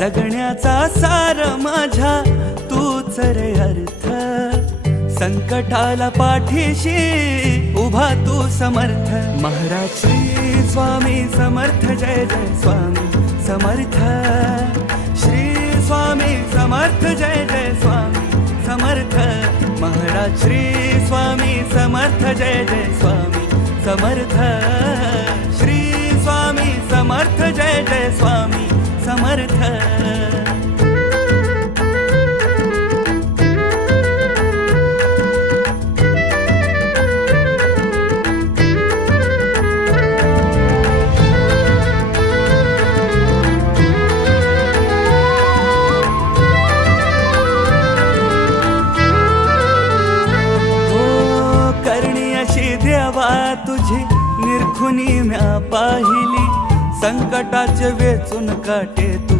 जगण्याचा सार माझ्या तूच रे अर्थ, संकटाला पाठीशी उभा तू समर्थ। महाराज श्री स्वामी समर्थ, जय जय स्वामी समर्थ। श्री स्वामी समर्थ, जय जय स्वामी समर्थ। महाराज श्री स्वामी समर्थ, जय जय स्वामी समर्थ। श्री स्वामी समर्थ, जय जय स्वामी समर्थ। देवा तुझी निरखुनी म्या पाहिली, संकटाचे वेचून काटे तू